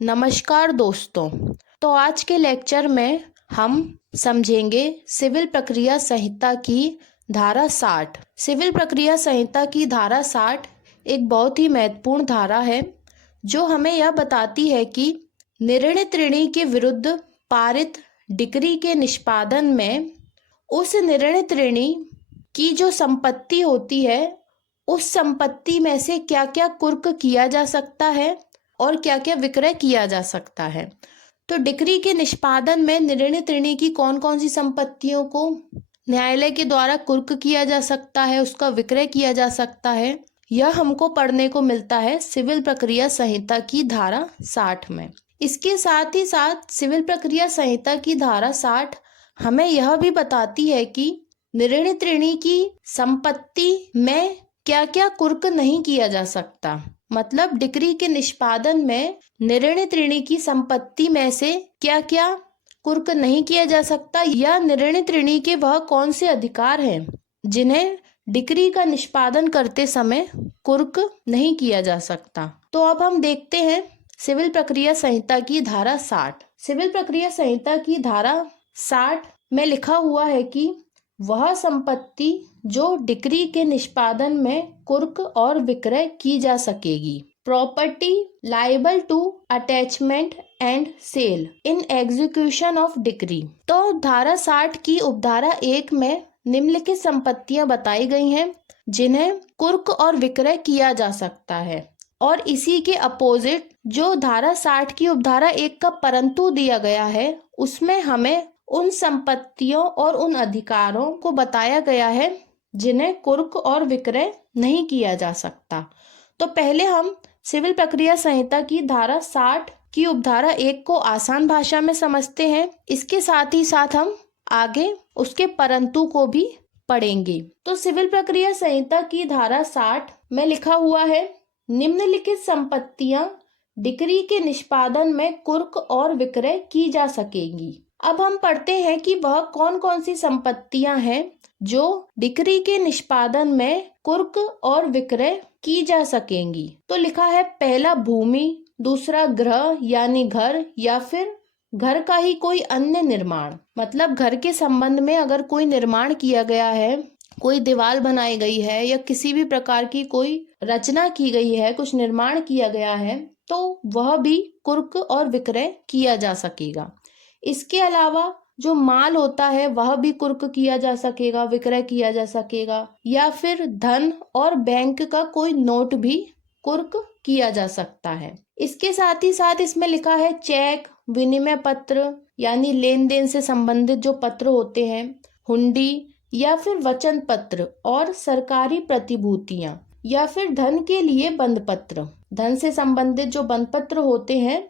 नमस्कार दोस्तों। तो आज के लेक्चर में हम समझेंगे सिविल प्रक्रिया संहिता की धारा 60। सिविल प्रक्रिया संहिता की धारा 60 एक बहुत ही महत्वपूर्ण धारा है जो हमें यह बताती है कि निर्णित ऋणी के विरुद्ध पारित डिक्री के निष्पादन में उस निर्णित ऋणी की जो संपत्ति होती है उस संपत्ति में से क्या क्या कुर्क किया जा सकता है और क्या क्या विक्रय किया जा सकता है। तो डिक्री के निष्पादन में निर्णित ऋणी की कौन कौन सी संपत्तियों को न्यायालय के द्वारा कुर्क किया जा सकता है, उसका विक्रय किया जा सकता है, यह हमको पढ़ने को मिलता है सिविल प्रक्रिया संहिता की धारा 60 में। इसके साथ ही साथ सिविल प्रक्रिया संहिता की धारा 60 हमें यह भी बताती है कि निर्णित ऋणी की संपत्ति में क्या क्या कुर्क नहीं किया जा सकता। मतलब डिक्री के निष्पादन में निर्णित ऋणी की संपत्ति में से क्या क्या कुर्क नहीं किया जा सकता या निर्णित ऋणी के वह कौन से अधिकार हैं जिन्हें डिक्री का निष्पादन करते समय कुर्क नहीं किया जा सकता। तो अब हम देखते हैं सिविल प्रक्रिया संहिता की धारा 60। सिविल प्रक्रिया संहिता की धारा 60 में लिखा हुआ है कि वह संपत्ति जो डिक्री के निष्पादन में कुर्क और विक्रय की जा सकेगी। Property liable to attachment and sale in execution of decree. तो धारा 60 की उपधारा 1 में निम्नलिखित संपत्तियां बताई गई हैं जिन्हें कुर्क और विक्रय किया जा सकता है, और इसी के अपोजिट जो धारा 60 की उपधारा 1 का परंतु दिया गया है उसमें हमें उन संपत्तियों और उन अधिकारों को बताया गया है जिन्हें कुर्क और विक्रय नहीं किया जा सकता। तो पहले हम सिविल प्रक्रिया संहिता की धारा 60 की उपधारा 1 को आसान भाषा में समझते हैं। इसके साथ ही साथ हम आगे उसके परंतु को भी पढ़ेंगे। तो सिविल प्रक्रिया संहिता की धारा 60 में लिखा हुआ है, निम्नलिखित संपत्तियां डिक्री के निष्पादन में कुर्क और विक्रय की जा सकेंगी। अब हम पढ़ते हैं कि वह कौन कौन सी संपत्तियां हैं जो डिक्री के निष्पादन में कुर्क और विक्रय की जा सकेंगी। तो लिखा है, पहला भूमि, दूसरा गृह यानी घर या फिर घर का ही कोई अन्य निर्माण। मतलब घर के संबंध में अगर कोई निर्माण किया गया है, कोई दीवार बनाई गई है या किसी भी प्रकार की कोई रचना की गई है, कुछ निर्माण किया गया है, तो वह भी कुर्क और विक्रय किया जा सकेगा। इसके अलावा जो माल होता है वह भी कुर्क किया जा सकेगा, विक्रय किया जा सकेगा, या फिर धन और बैंक का कोई नोट भी कुर्क किया जा सकता है। इसके साथ ही साथ इसमें लिखा है चेक, विनिमय पत्र यानी लेन देन से संबंधित जो पत्र होते हैं, हुंडी या फिर वचन पत्र और सरकारी प्रतिभूतियां या फिर धन के लिए बंद पत्र, धन से संबंधित जो बंद पत्र होते हैं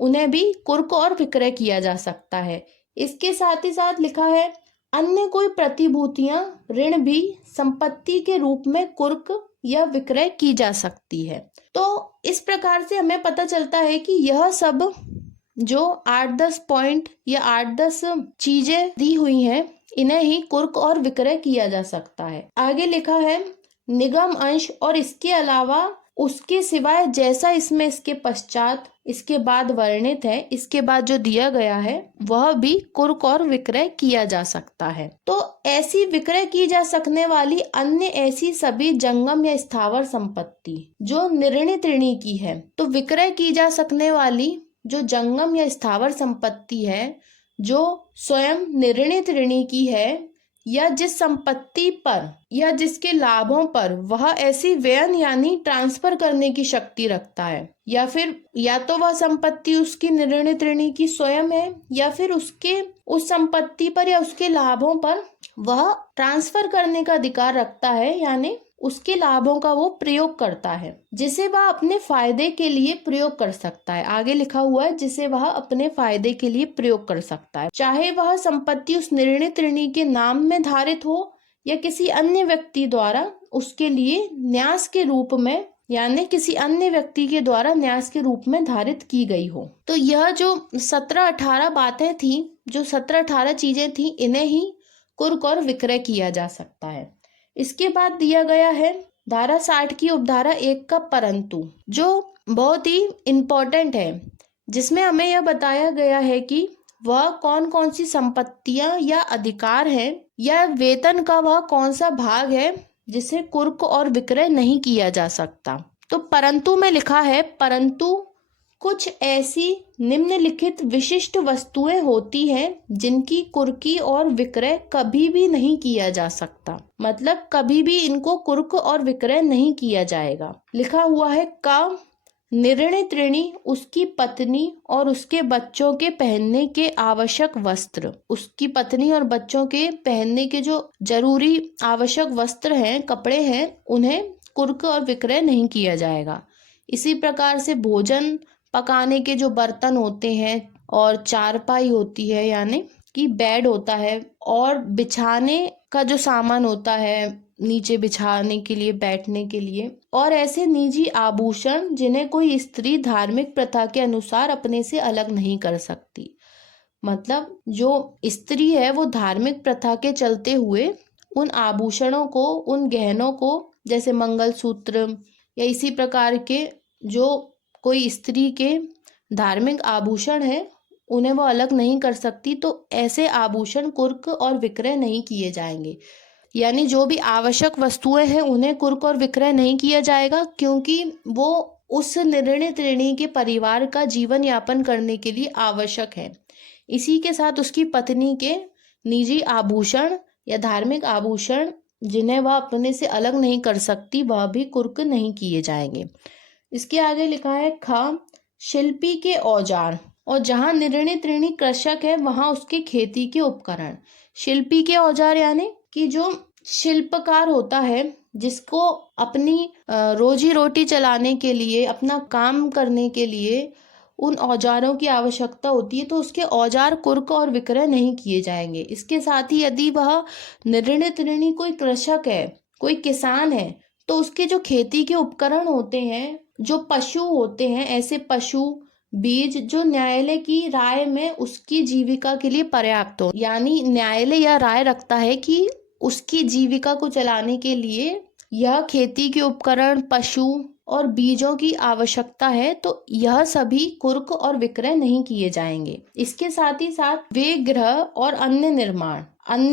उन्हें भी कुर्क और विक्रय किया जा सकता है। इसके साथ ही साथ लिखा है अन्य कोई प्रतिभूतियां, ऋण भी संपत्ति के रूप में कुर्क या विक्रय की जा सकती है। तो इस प्रकार से हमें पता चलता है कि यह सब जो 8-10 पॉइंट या 8-10 चीजें दी हुई हैं इन्हें ही कुर्क और विक्रय किया जा सकता है। आगे लिखा है निगम अंश और इसके अलावा उसके सिवाय जैसा इसमें इसके पश्चात इसके बाद वर्णित है, इसके बाद जो दिया गया है वह भी कुर्क और विक्रय किया जा सकता है। तो ऐसी विक्रय की जा सकने वाली अन्य ऐसी सभी जंगम या स्थावर संपत्ति जो निर्णित ऋणी की है, तो विक्रय की जा सकने वाली जो जंगम या स्थावर संपत्ति है जो स्वयं निर्णित ऋणी की है या जिस संपत्ति पर या जिसके लाभों पर वह ऐसी व्ययन यानी ट्रांसफर करने की शक्ति रखता है, या फिर या तो वह संपत्ति उसकी निर्णित ऋणी की स्वयं है या फिर उसके उस संपत्ति पर या उसके लाभों पर वह ट्रांसफर करने का अधिकार रखता है, यानी उसके लाभों का वो प्रयोग करता है जिसे वह अपने फायदे के लिए प्रयोग कर सकता है। आगे लिखा हुआ है जिसे वह अपने फायदे के लिए प्रयोग कर सकता है, चाहे वह संपत्ति उस निर्णित ऋणी के नाम में धारित हो या किसी अन्य व्यक्ति द्वारा उसके लिए न्यास के रूप में यानी किसी अन्य व्यक्ति के द्वारा न्यास के रूप में धारित की गई हो। तो यह जो 17-18 बातें थी, जो 17-18 चीजें थी, इन्हें ही कुर्क और विक्रय किया जा सकता है। इसके बाद दिया गया है धारा 60 की उपधारा 1 का परंतु, जो बहुत ही इम्पोर्टेंट है। जिसमें हमें यह बताया गया है कि वह कौन कौन सी संपत्तियां या अधिकार हैं या वेतन का वह कौन सा भाग है जिसे कुर्क और विक्रय नहीं किया जा सकता। तो परंतु में लिखा है, परंतु कुछ ऐसी निम्नलिखित विशिष्ट वस्तुएं होती हैं जिनकी कुर्की और विक्रय कभी भी नहीं किया जा सकता। मतलब कभी भी इनको कुर्क और विक्रय नहीं किया जाएगा। लिखा हुआ है क निर्णित ऋणी उसकी पत्नी और उसके बच्चों के पहनने के आवश्यक वस्त्र। उसकी पत्नी और बच्चों के पहनने के जो जरूरी आवश्यक वस्त्र हैं, कपड़े हैं, उन्हें कुर्क और विक्रय नहीं किया जाएगा। इसी प्रकार से भोजन पकाने के जो बर्तन होते हैं और चारपाई होती है यानी कि बेड होता है, और बिछाने का जो सामान होता है नीचे बिछाने के लिए, बैठने के लिए, और ऐसे निजी आभूषण जिन्हें कोई स्त्री धार्मिक प्रथा के अनुसार अपने से अलग नहीं कर सकती। मतलब जो स्त्री है वो धार्मिक प्रथा के चलते हुए उन आभूषणों को, उन गहनों को, जैसे मंगलसूत्र या इसी प्रकार के जो कोई स्त्री के धार्मिक आभूषण है, उन्हें वो अलग नहीं कर सकती। तो ऐसे आभूषण कुर्क और विक्रय नहीं किए जाएंगे। यानी जो भी आवश्यक वस्तुएं हैं उन्हें कुर्क और विक्रय नहीं किया जाएगा, क्योंकि वो उस निर्णित ऋणी के परिवार का जीवन यापन करने के लिए आवश्यक है। इसी के साथ उसकी पत्नी के निजी आभूषण या धार्मिक आभूषण जिन्हें वह अपने से अलग नहीं कर सकती, वह भी कुर्क नहीं किए जाएंगे। इसके आगे लिखा है ख शिल्पी के औजार, और जहाँ निर्णित ऋणी कृषक है वहां उसके खेती के उपकरण। शिल्पी के औजार यानी कि जो शिल्पकार होता है, जिसको अपनी रोजी रोटी चलाने के लिए, अपना काम करने के लिए उन औजारों की आवश्यकता होती है, तो उसके औजार कुर्क और विक्रय नहीं किए जाएंगे। इसके साथ ही यदि वह निर्णित ऋणी कोई कृषक है, कोई किसान है, तो उसके जो खेती के उपकरण होते हैं, जो पशु होते हैं, ऐसे पशु, बीज जो न्यायालय की राय में उसकी जीविका के लिए पर्याप्त हो, यानी न्यायालय यह राय रखता है कि उसकी जीविका को चलाने के लिए यह खेती के उपकरण, पशु और बीजों की आवश्यकता है, तो यह सभी कुर्क और विक्रय नहीं किए जाएंगे। इसके साथ ही साथ वे गृह और अन्य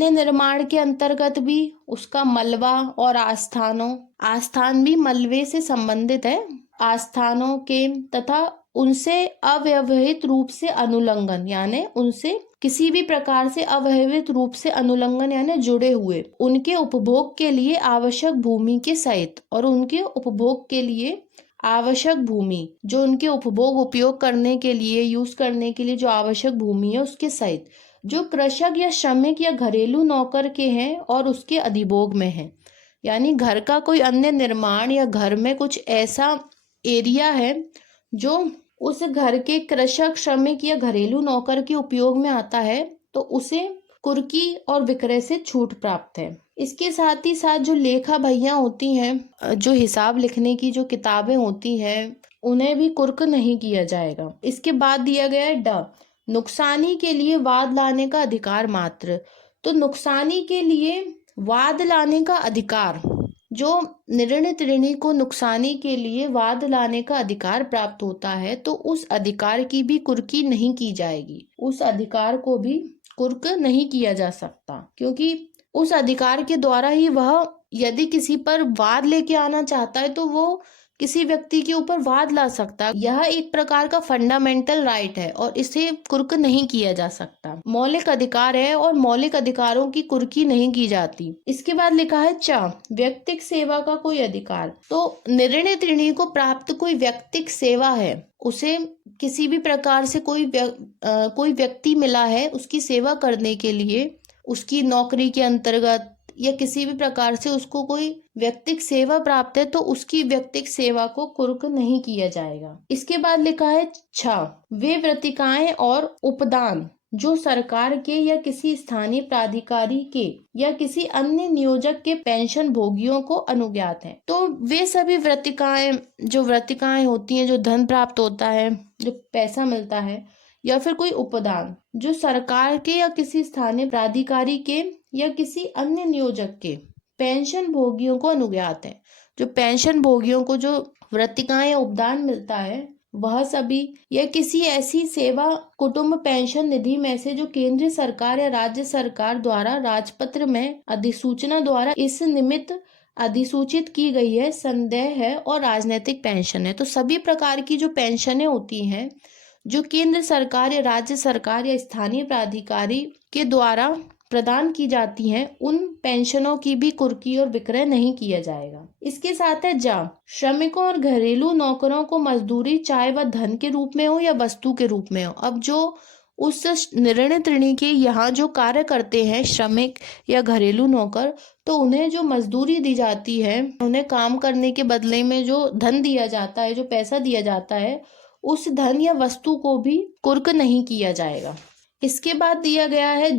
निर्माण के अंतर्गत भी उसका मलबा और आस्थान भी मलबे से संबंधित है। आस्थानों के तथा उनसे अव्यवहित रूप से अनुलंघन, यानी उनसे किसी भी प्रकार से अव्यवहित रूप से अनुलंघन यानी जुड़े हुए, उनके उपभोग के लिए आवश्यक भूमि के सहित, और उनके उपभोग के लिए आवश्यक भूमि, जो उनके उपयोग करने के लिए, यूज करने के लिए जो आवश्यक भूमि है उसके सहित, जो कृषक या श्रमिक या घरेलू नौकर के हैं और उसके अधिभोग में है। यानी घर का कोई अन्य निर्माण या घर में कुछ ऐसा एरिया है जो उस घर के कृषक, श्रमिक या घरेलू नौकर के उपयोग में आता है, तो उसे कुर्की और विक्रय से छूट प्राप्त है। इसके साथ ही साथ जो लेखा भैया होती हैं, जो हिसाब लिखने की जो किताबें होती हैं, उन्हें भी कुर्क नहीं किया जाएगा। इसके बाद दिया गया है ड नुकसानी के लिए वाद लाने का अधिकार मात्र। तो नुकसानी के लिए वाद लाने का अधिकार, जो निर्णित ऋणी को नुकसानी के लिए वाद लाने का अधिकार प्राप्त होता है, तो उस अधिकार की भी कुर्की नहीं की जाएगी। उस अधिकार को भी कुर्क नहीं किया जा सकता, क्योंकि उस अधिकार के द्वारा ही वह यदि किसी पर वाद लेके आना चाहता है तो वो किसी व्यक्ति के ऊपर वाद ला सकता है। यह एक प्रकार का फंडामेंटल राइट है और इसे कुर्क नहीं किया जा सकता। मौलिक अधिकार है और मौलिक अधिकारों की कुर्की नहीं की जाती। इसके बाद लिखा है च व्यक्तिक सेवा का कोई अधिकार। तो निर्णित ऋणी को प्राप्त कोई व्यक्तिक सेवा है, उसे किसी भी प्रकार से कोई व्यक्ति मिला है उसकी सेवा करने के लिए, उसकी नौकरी के अंतर्गत या किसी भी प्रकार से उसको कोई व्यक्तिक सेवा प्राप्त है, तो उसकी व्यक्तिक सेवा को कुर्क नहीं किया जाएगा। इसके बाद लिखा है छ वे वृत्तिकाएं और उपदान जो सरकार के या किसी स्थानीय प्राधिकारी के या किसी अन्य नियोजक के पेंशन भोगियों को अनुज्ञात हैं। तो वे सभी वृत्तिकाएं होती हैं, जो धन प्राप्त होता है, जो पैसा मिलता है, या फिर कोई उपदान जो सरकार के या किसी स्थानीय प्राधिकारी के या किसी अन्य नियोजक के पेंशन भोगियों को अनुज्ञात है। जो पेंशन भोगियों को जो वृत्तिकाएं या उपदान मिलता है वह सभी या किसी ऐसी सेवा कुटुंब पेंशन निधि में से जो केंद्र सरकार या राज्य सरकार द्वारा राजपत्र में अधिसूचना द्वारा इस निमित्त अधिसूचित की गई है, संदेह है और राजनीतिक पेंशन है। तो सभी प्रकार की जो पेंशनें होती हैं जो केंद्र सरकार या राज्य सरकार या स्थानीय प्राधिकारी के द्वारा प्रदान की जाती हैं, उन पेंशनों की भी कुर्की और विक्रय नहीं किया जाएगा। इसके साथ है श्रमिकों और घरेलू नौकरों को मजदूरी चाहे वह धन के रूप में हो या वस्तु के रूप में हो। अब जो उस निर्णय ऋणी के यहाँ जो कार्य करते हैं श्रमिक या घरेलू नौकर, तो उन्हें जो मजदूरी दी जाती है, उन्हें काम करने के बदले में जो धन दिया जाता है, जो पैसा दिया जाता है, उस धन या वस्तु को भी कुर्क नहीं किया जाएगा। इसके बाद दिया गया है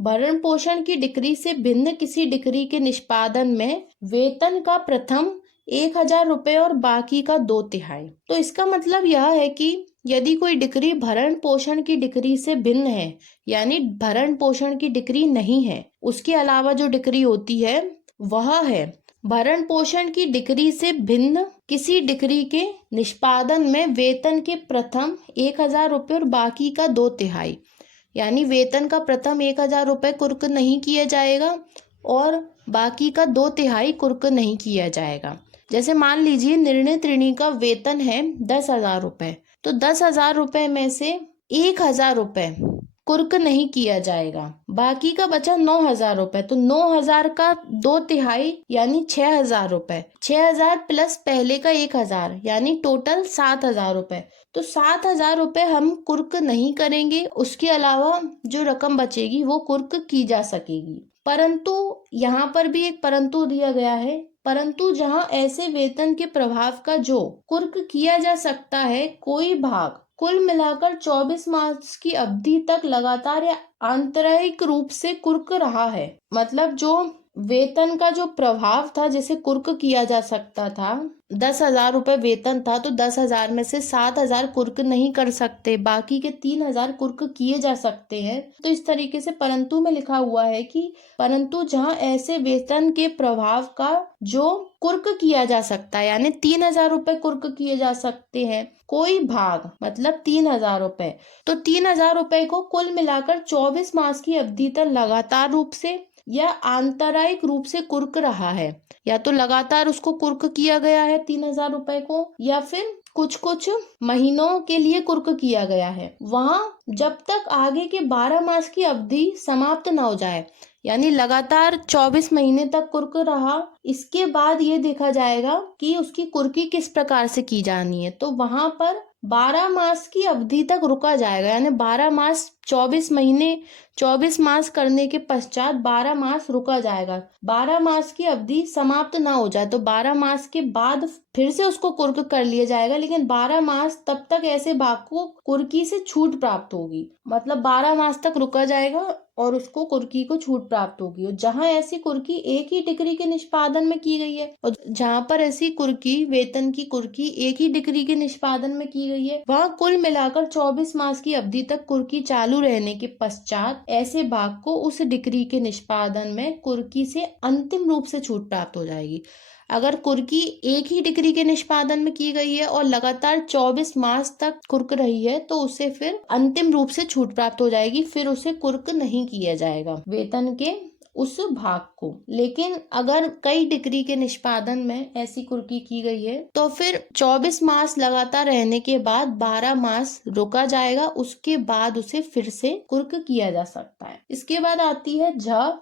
भरण पोषण की डिक्री से भिन्न किसी डिक्री के निष्पादन में वेतन का प्रथम 1000 रुपए और बाकी का 2/3। तो इसका मतलब यह है कि यदि कोई डिक्री भरण पोषण की डिक्री से भिन्न है, यानी भरण पोषण की डिक्री नहीं है, उसके अलावा जो डिक्री होती है वह है भरण पोषण की डिक्री से भिन्न किसी डिक्री के निष्पादन में वेतन के प्रथम 1000 रुपए और बाकी का 2/3, यानी वेतन का प्रथम 1000 रुपए कुर्क नहीं किया जाएगा और बाकी का 2/3 कुर्क नहीं किया जाएगा। जैसे मान लीजिए निर्णय ऋणी का वेतन है 10,000 रुपए, तो 10,000 रुपए में से 1,000 रुपए कुर्क नहीं किया जाएगा, बाकी का बचा 9,000 रुपए, तो 9,000 का 2/3 यानी 6,000 रुपए, 6,000 प्लस पहले का 1,000 यानी टोटल 7,000 रुपए। तो 7,000 रुपए हम कुर्क नहीं करेंगे, उसके अलावा जो रकम बचेगी वो कुर्क की जा सकेगी। परंतु यहाँ पर भी एक परंतु दिया गया है, परंतु जहाँ ऐसे वेतन के प्रभाव का जो कुर्क किया जा सकता है कोई भाग कुल मिलाकर 24 मास की अवधि तक लगातार या आंतरिक रूप से कुर्क रहा है। मतलब जो वेतन का जो प्रभाव था जिसे कुर्क किया जा सकता था, 10,000 रुपए वेतन था तो 10,000 में से 7,000 कुर्क नहीं कर सकते, बाकी के 3,000 कुर्क किए जा सकते हैं। तो इस तरीके से परंतु में लिखा हुआ है कि परंतु जहां ऐसे वेतन के प्रभाव का जो कुर्क किया जा सकता है, यानी 3,000 रुपए कुर्क किए जा सकते हैं, कोई भाग मतलब 3,000 रुपए, तो 3,000 रुपए को कुल मिलाकर 24 मास की अवधि तक लगातार रूप से या आंतरिक रूप से कुर्क रहा है, या तो लगातार उसको कुर्क किया गया है 3,000 रुपए को, या फिर कुछ कुछ महीनों के लिए कुर्क किया गया है। वहां जब तक आगे के 12 मास की अवधि समाप्त न हो जाए, यानी लगातार 24 महीने तक कुर्क रहा, इसके बाद ये देखा जाएगा कि उसकी कुर्की किस प्रकार से की जानी है। तो वहां पर 12 मास की अवधि तक रुका जाएगा, यानी 12 मास 24 महीने 24 मास करने के पश्चात 12 मास रुका जाएगा। 12 मास की अवधि समाप्त ना हो जाए तो 12 मास के बाद फिर से उसको कुर्क कर लिया जाएगा, लेकिन 12 मास तब तक ऐसे भाग को कुर्की से छूट प्राप्त होगी। मतलब 12 मास तक रुका जाएगा और उसको कुर्की को छूट प्राप्त होगी। और जहां ऐसी कुर्की एक ही डिक्री के निष्पादन में की गई है और जहां पर ऐसी कुर्की वेतन की कुर्की एक ही डिक्री के निष्पादन में की गई है, वहां कुल मिलाकर 24 मास की अवधि तक कुर्की चालू रहने के पश्चात ऐसे भाग को उस डिक्री के निष्पादन में कुर्की से अंतिम रूप से छूट प्राप्त हो जाएगी। अगर कुर्की एक ही डिक्री के निष्पादन में की गई है और लगातार 24 मास तक कुर्क रही है तो उसे फिर अंतिम रूप से छूट प्राप्त हो जाएगी, फिर उसे कुर्क नहीं किया जाएगा वेतन के उस भाग को। लेकिन अगर कई डिक्री के निष्पादन में ऐसी कुर्की की गई है तो फिर 24 मास लगातार रहने के बाद 12 मास रुका जाएगा, उसके बाद उसे फिर से कुर्क किया जा सकता है। इसके बाद आती है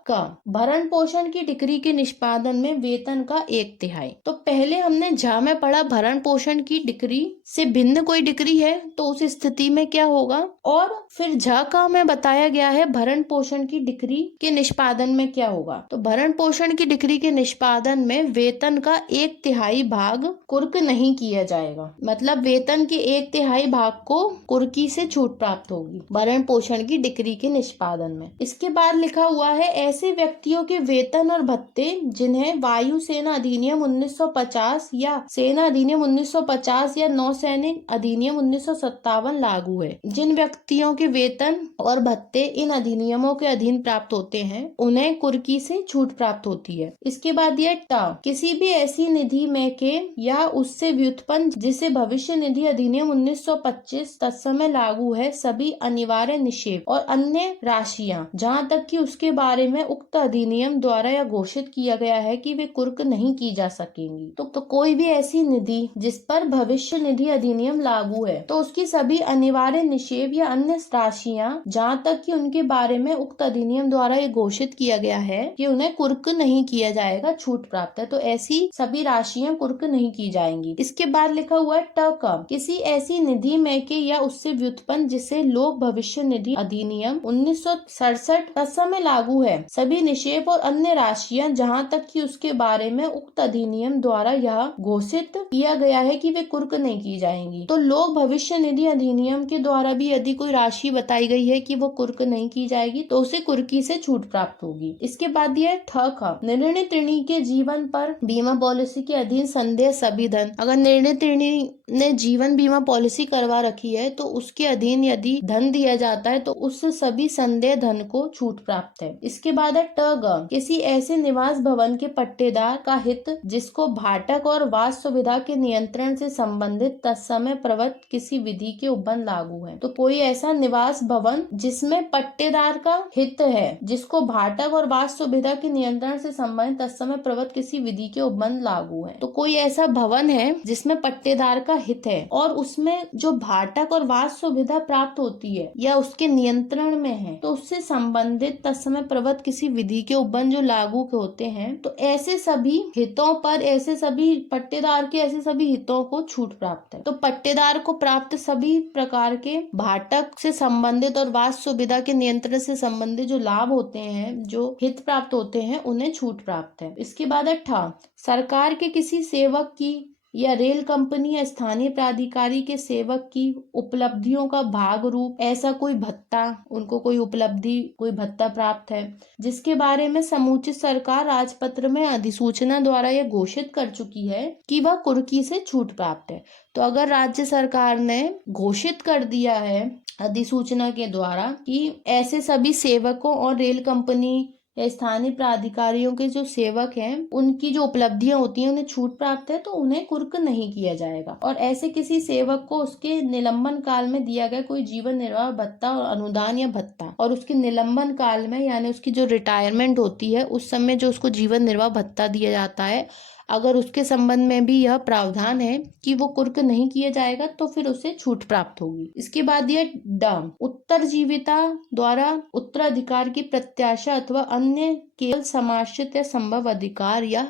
का भरण पोषण की डिक्री के निष्पादन में वेतन का 1/3। तो पहले हमने में पढ़ा भरण पोषण की डिक्री से भिन्न कोई डिक्री है तो उस स्थिति में क्या होगा, और फिर का में बताया गया है भरण पोषण की डिक्री के निष्पादन में क्या होगा। तो भरण पोषण की डिक्री के निष्पादन में वेतन का 1/3 भाग कुर्क नहीं किया जाएगा, मतलब वेतन के 1/3 भाग को कुर्की से छूट प्राप्त होगी भरण पोषण की डिक्री के निष्पादन में। इसके बाद लिखा हुआ है ऐसे व्यक्तियों के वेतन और भत्ते जिन्हें वायु सेना अधिनियम 1950 या सेना अधिनियम 1950 या नौसैनिक अधिनियम 1957 लागू है। जिन व्यक्तियों के वेतन और भत्ते इन अधिनियमों के अधीन प्राप्त होते हैं उन्हें उन्हें कुर्की से छूट प्राप्त होती है। इसके बाद यह ट, किसी भी ऐसी निधि में के या उससे व्युत्पन्न जिसे भविष्य निधि अधिनियम 1925 तत्समय लागू है सभी अनिवार्य निक्षेप और अन्य राशियां जहां तक कि उसके बारे में उक्त अधिनियम द्वारा यह घोषित किया गया है कि वे कुर्क नहीं की जा सकेंगी। तो कोई भी ऐसी निधि जिस पर भविष्य निधि अधिनियम लागू है तो उसकी सभी अनिवार्य निक्षेप या अन्य राशियां जहां तक कि उनके बारे में उक्त अधिनियम द्वारा ये घोषित किया गया है कि उन्हें कुर्क नहीं किया जाएगा, छूट प्राप्त है, तो ऐसी सभी राशियां कुर्क नहीं की जाएंगी। इसके बाद लिखा हुआ है ट, किसी ऐसी निधि में के या उससे व्युत्पन्न जिसे लोक भविष्य निधि अधिनियम 1967 तत्समय लागू है सभी निक्षेप और अन्य राशियां जहां तक कि उसके बारे में उक्त अधिनियम द्वारा यह घोषित किया गया है कि वे कुर्क नहीं की जाएंगी। तो लोक भविष्य निधि अधिनियम के द्वारा भी यदि कोई राशि बताई गई है कि वो कुर्क नहीं की जाएगी तो उसे कुर्की से छूट प्राप्त होगी। इसके बाद यह ठ, निर्णित ऋणी के जीवन पर बीमा पॉलिसी के अधीन संदेह सभी धन, अगर निर्णित ऋणी ने जीवन बीमा पॉलिसी करवा रखी है तो उसके अधीन यदि धन दिया जाता है तो उस सभी संदेह धन को छूट प्राप्त है। इसके बाद है ट, किसी ऐसे निवास भवन के पट्टेदार का हित जिसको भाटक और वास सुविधा के नियंत्रण से संबंधित तत्समय प्रवृत्त किसी विधि के उपबंध लागू है। तो कोई ऐसा निवास भवन जिसमें पट्टेदार का हित है जिसको भाटक और वास सुविधा के नियंत्रण से संबंधित तत्समय प्रवृत्त किसी विधि के उपबंध लागू है। तो कोई ऐसा भवन है जिसमें पट्टेदार का हित है और उसमें जो भाटक और वास सुविधा प्राप्त होती है या उसके नियंत्रण में है तो उससे संबंधित तत्समय प्रवृत्त किसी विधि के उपबंध जो लागू होते हैं तो ऐसे सभी हितों पर, ऐसे सभी पट्टेदार के ऐसे सभी हितों को छूट प्राप्त है। तो पट्टेदार को प्राप्त सभी प्रकार के भाटक से संबंधित और वास सुविधा के नियंत्रण से संबंधित जो लाभ होते हैं, जो हित प्राप्त होते हैं, उन्हें छूट प्राप्त है। इसके बाद है ठ, सरकार के किसी सेवक की या रेल कंपनी या स्थानीय प्राधिकारी के सेवक की उपलब्धियों का भाग रूप ऐसा कोई भत्ता, उनको कोई उपलब्धि, कोई भत्ता प्राप्त है जिसके बारे में समुचित सरकार राजपत्र में अधिसूचना द्वारा यह घोषित कर चुकी है कि वह कुर्की से छूट प्राप्त है। तो अगर राज्य सरकार ने घोषित कर दिया है अधिसूचना के द्वारा कि ऐसे सभी सेवकों और रेल कंपनी या स्थानीय प्राधिकारियों के जो सेवक हैं उनकी जो उपलब्धियां होती हैं उन्हें छूट प्राप्त है तो उन्हें कुर्क नहीं किया जाएगा। और ऐसे किसी सेवक को उसके निलंबन काल में दिया गया कोई जीवन निर्वाह भत्ता और अनुदान या भत्ता और उसके निलंबन काल में यानी उसकी जो रिटायरमेंट होती है उस समय जो उसको जीवन निर्वाह भत्ता दिया जाता है, अगर उसके संबंध में भी यह प्रावधान है कि वो कुर्क नहीं किया जाएगा तो फिर उसे छूट प्राप्त होगी। इसके बाद यह ड, उत्तरजीविता द्वारा उत्तराधिकार की प्रत्याशा अथवा अन्य केवल समाश्रित या संभव अधिकार या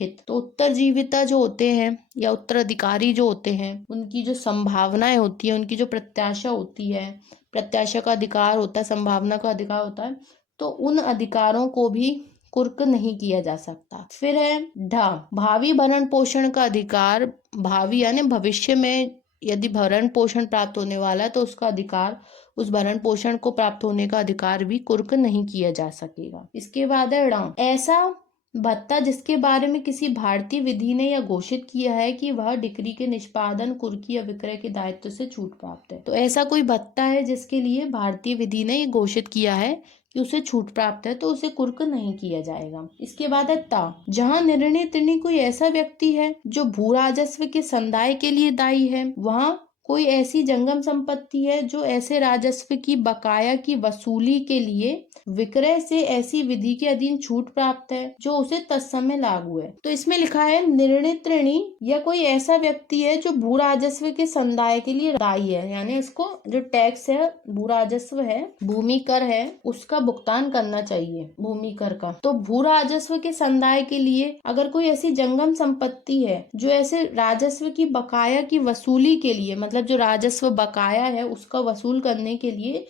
हित। तो उत्तरजीविता जो होते हैं या उत्तराधिकारी जो होते हैं उनकी जो संभावनाएं होती है, उनकी जो प्रत्याशा होती है, प्रत्याशा का अधिकार होता है, संभावना का अधिकार होता है, तो उन अधिकारों को भी कुर्क नहीं किया जा सकता। फिर है ढ, भावी भरण पोषण का अधिकार, भावी यानी भविष्य में यदि भरण पोषण प्राप्त होने वाला है तो उसका अधिकार, उस भरण पोषण को प्राप्त होने का अधिकार भी कुर्क नहीं किया जा सकेगा। इसके बाद है ण, ऐसा भत्ता जिसके बारे में किसी भारतीय विधि ने यह घोषित किया है कि वह डिक्री के निष्पादन, कुर्की या विक्रय के दायित्व से छूट प्राप्त है। तो ऐसा कोई भत्ता है जिसके लिए भारतीय विधि ने यह घोषित किया है कि उसे छूट प्राप्त है तो उसे कुर्क नहीं किया जाएगा। इसके बाद है ता, जहाँ निर्णित ऋणी कोई ऐसा व्यक्ति है जो भू राजस्व के संदाय के लिए दायी है, वहाँ कोई ऐसी जंगम संपत्ति है जो ऐसे राजस्व की बकाया की वसूली के लिए विक्रय से ऐसी विधि के अधीन छूट प्राप्त है जो उसे तत्समय लागू है। तो इसमें लिखा है निर्णित ऋणी या कोई ऐसा व्यक्ति है जो भू राजस्व के संदाय के लिए दायी है, यानी इसको जो टैक्स है, भू राजस्व है, भूमि कर है, उसका भुगतान करना चाहिए, भूमि कर का। तो भू राजस्व के संदाय के लिए अगर कोई ऐसी जंगम संपत्ति है जो ऐसे राजस्व की बकाया की वसूली के लिए, मतलब जो राजस्व बकाया है उसका वसूल करने के लिए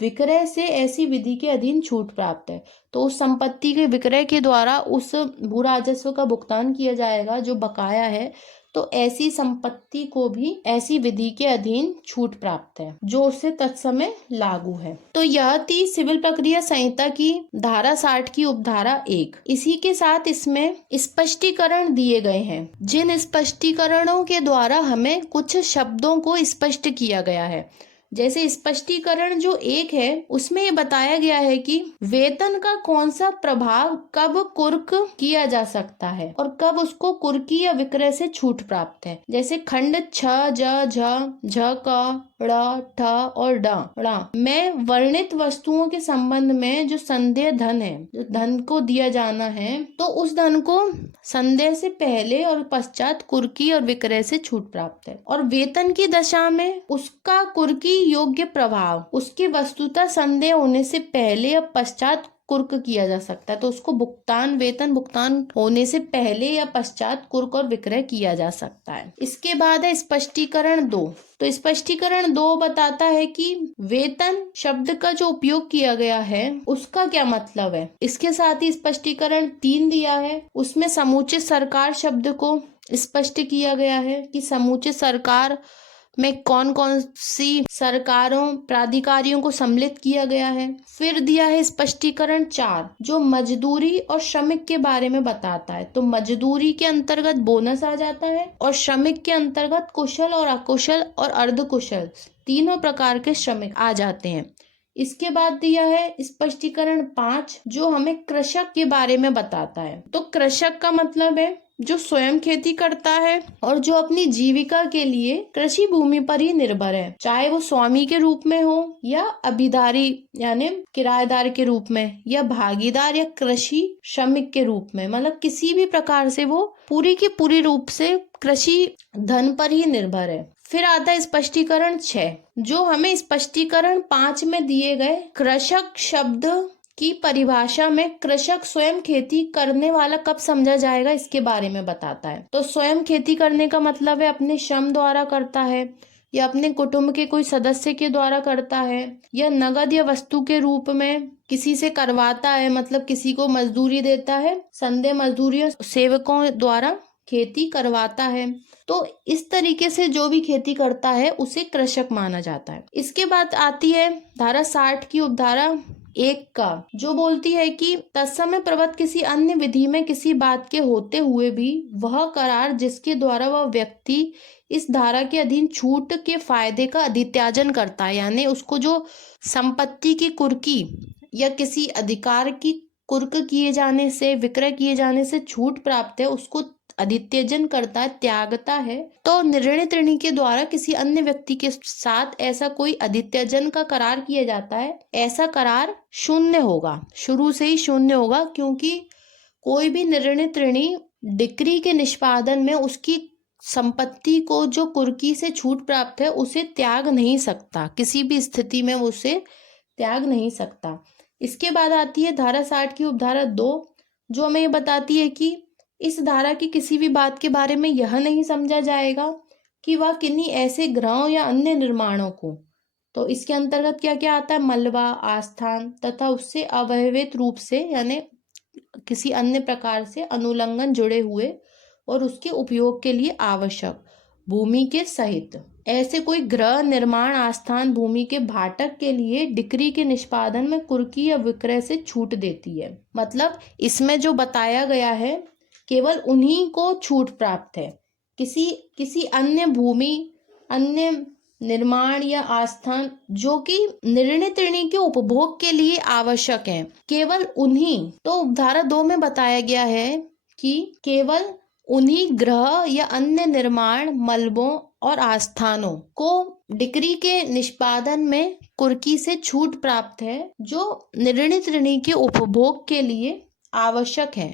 विक्रय से ऐसी विधि के अधीन छूट प्राप्त है, तो उस संपत्ति के विक्रय के द्वारा उस भू राजस्व का भुगतान किया जाएगा जो बकाया है। तो ऐसी संपत्ति को भी ऐसी विधि के अधीन छूट प्राप्त है जो उससे तत्समय लागू है। तो यह थी सिविल प्रक्रिया संहिता की धारा 60 की उपधारा 1। इसी के साथ इसमें स्पष्टीकरण दिए गए हैं, जिन स्पष्टीकरणों के द्वारा हमें कुछ शब्दों को स्पष्ट किया गया है, जैसे स्पष्टीकरण जो 1 है उसमें ये बताया गया है कि वेतन का कौन सा प्रभाव कब कुर्क किया जा सकता है और कब उसको कुर्की या विक्रय से छूट प्राप्त है। जैसे खंड 6 ज झ क ड़ ठ और ड़ में वर्णित वस्तुओं के संबंध में जो संदेय धन है, जो धन को दिया जाना है, तो उस धन को संदेय से पहले और पश्चात कुर्की और विक्रय से छूट प्राप्त है। और वेतन की दशा में उसका कुर्की योग्य प्रभाव उसकी वस्तुतः संदेय होने से पहले या पश्चात कुर्क किया जा सकता है। तो उसको वेतन भुगतान होने से पहले या पश्चात कुर्क और विक्रय किया जा सकता है। इसके बाद है स्पष्टीकरण 2। तो स्पष्टीकरण 2 बताता है कि वेतन शब्द का जो उपयोग किया गया है उसका क्या मतलब है। इसके साथ ही स्पष्टीकरण 3 दिया है, उसमें समुचित सरकार शब्द को स्पष्ट किया गया है कि समुचित सरकार में कौन कौन सी सरकारों प्राधिकारियों को सम्मिलित किया गया है। फिर दिया है स्पष्टीकरण 4 जो मजदूरी और श्रमिक के बारे में बताता है। तो मजदूरी के अंतर्गत बोनस आ जाता है और श्रमिक के अंतर्गत कुशल और अकुशल और अर्धकुशल तीनों प्रकार के श्रमिक आ जाते हैं। इसके बाद दिया है स्पष्टीकरण 5 जो हमें कृषक के बारे में बताता है। तो कृषक का मतलब है जो स्वयं खेती करता है और जो अपनी जीविका के लिए कृषि भूमि पर ही निर्भर है, चाहे वो स्वामी के रूप में हो या अभिदारी यानी किराएदार के रूप में या भागीदार या कृषि श्रमिक के रूप में, मतलब किसी भी प्रकार से वो पूरी की पूरी रूप से कृषि धन पर ही निर्भर है। फिर आता है स्पष्टीकरण 6 जो हमें स्पष्टीकरण 5 में दिए गए कृषक शब्द की परिभाषा में कृषक स्वयं खेती करने वाला कब समझा जाएगा इसके बारे में बताता है। तो स्वयं खेती करने का मतलब है अपने श्रम द्वारा करता है या अपने कुटुंब के कोई सदस्य के द्वारा करता है या नगद या वस्तु के रूप में किसी से करवाता है, मतलब किसी को मजदूरी देता है, संदेय मजदूरी सेवकों द्वारा खेती करवाता है। तो इस तरीके से जो भी खेती करता है उसे कृषक माना जाता है। इसके बाद आती है धारा 60 की उपधारा 1 का जो बोलती है कि तत्समय प्रवृत्त किसी अन्य विधि में किसी बात के होते हुए भी वह करार जिसके द्वारा वह व्यक्ति इस धारा के अधीन छूट के फायदे का अधित्याजन करता है, यानी उसको जो संपत्ति की कुर्की या किसी अधिकार की कुर्क किए जाने से विक्रय किए जाने से छूट प्राप्त है उसको अधित्यजन करता है, त्यागता है। तो निर्णित ऋणी के द्वारा किसी अन्य व्यक्ति के साथ ऐसा कोई अधित्यजन का करार किया जाता है, ऐसा करार शून्य होगा, शुरू से ही शून्य होगा, क्योंकि कोई भी निर्णित ऋणी डिक्री के निष्पादन में उसकी संपत्ति को जो कुर्की से छूट प्राप्त है उसे त्याग नहीं सकता, किसी भी स्थिति में उसे त्याग नहीं सकता। इसके बाद आती है धारा 60 की उपधारा 2 जो हमें बताती है कि इस धारा की किसी भी बात के बारे में यह नहीं समझा जाएगा कि वह किन्हीं ऐसे ग्रहों या अन्य निर्माणों को, तो इसके अंतर्गत क्या क्या आता है, मलबा, आस्थान तथा उससे अवयवित रूप से यानी किसी अन्य प्रकार से अनुलंघन जुड़े हुए और उसके उपयोग के लिए आवश्यक भूमि के सहित ऐसे कोई गृह निर्माण आस्थान भूमि के भाटक के लिए डिक्री के निष्पादन में कुर्की या विक्रय से छूट देती है। मतलब इसमें जो बताया गया है केवल उन्हीं को छूट प्राप्त है, किसी अन्य भूमि, अन्य निर्माण या आस्थान जो कि निर्णित ऋणी के उपभोग के लिए आवश्यक है, केवल उन्हीं। तो धारा 2 में बताया गया है कि केवल उन्हीं गृह या अन्य निर्माण मलबों और आस्थानों को डिक्री के निष्पादन में कुर्की से छूट प्राप्त है जो निर्णित ऋणी के उपभोग के लिए आवश्यक है।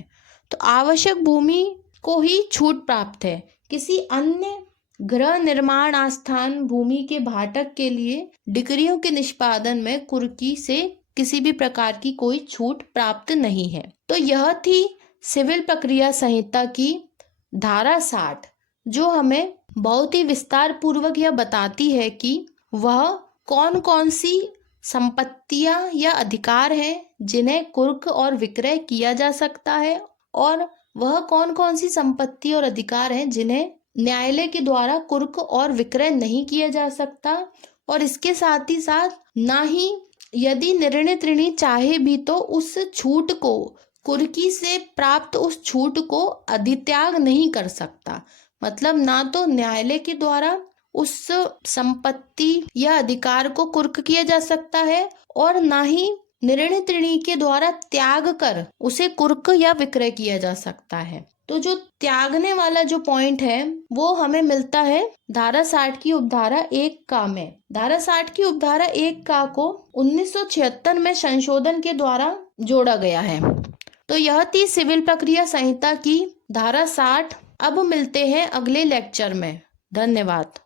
तो आवश्यक भूमि को ही छूट प्राप्त है, किसी अन्य गृह निर्माण आस्थान भूमि के भाटक के लिए डिक्रियों के निष्पादन में कुर्की से किसी भी प्रकार की कोई छूट प्राप्त नहीं है। तो यह थी सिविल प्रक्रिया संहिता की धारा 60 जो हमें बहुत ही विस्तार पूर्वक यह बताती है कि वह कौन कौन सी संपत्तियां या अधिकार हैं जिन्हें कुर्क और विक्रय किया जा सकता है और वह कौन कौन सी संपत्ति और अधिकार हैं जिन्हें न्यायालय के द्वारा कुर्क और विक्रय नहीं किया जा सकता। और इसके साथ ही साथ ना ही यदि निर्णित ऋणी चाहे भी तो उस छूट को कुर्की से प्राप्त उस छूट को अधित्याग नहीं कर सकता, मतलब ना तो न्यायालय के द्वारा उस संपत्ति या अधिकार को कुर्क किया जा सकता है और ना ही निर्णित ऋणी के द्वारा त्याग कर उसे कुर्क या विक्रय किया जा सकता है। तो जो त्यागने वाला जो पॉइंट है वो हमें मिलता है धारा 60 की उपधारा 1 का में। धारा 60 की उपधारा 1 का को 1976 में संशोधन के द्वारा जोड़ा गया है। तो यह थी सिविल प्रक्रिया संहिता की धारा 60। अब मिलते हैं अगले लेक्चर में। धन्यवाद।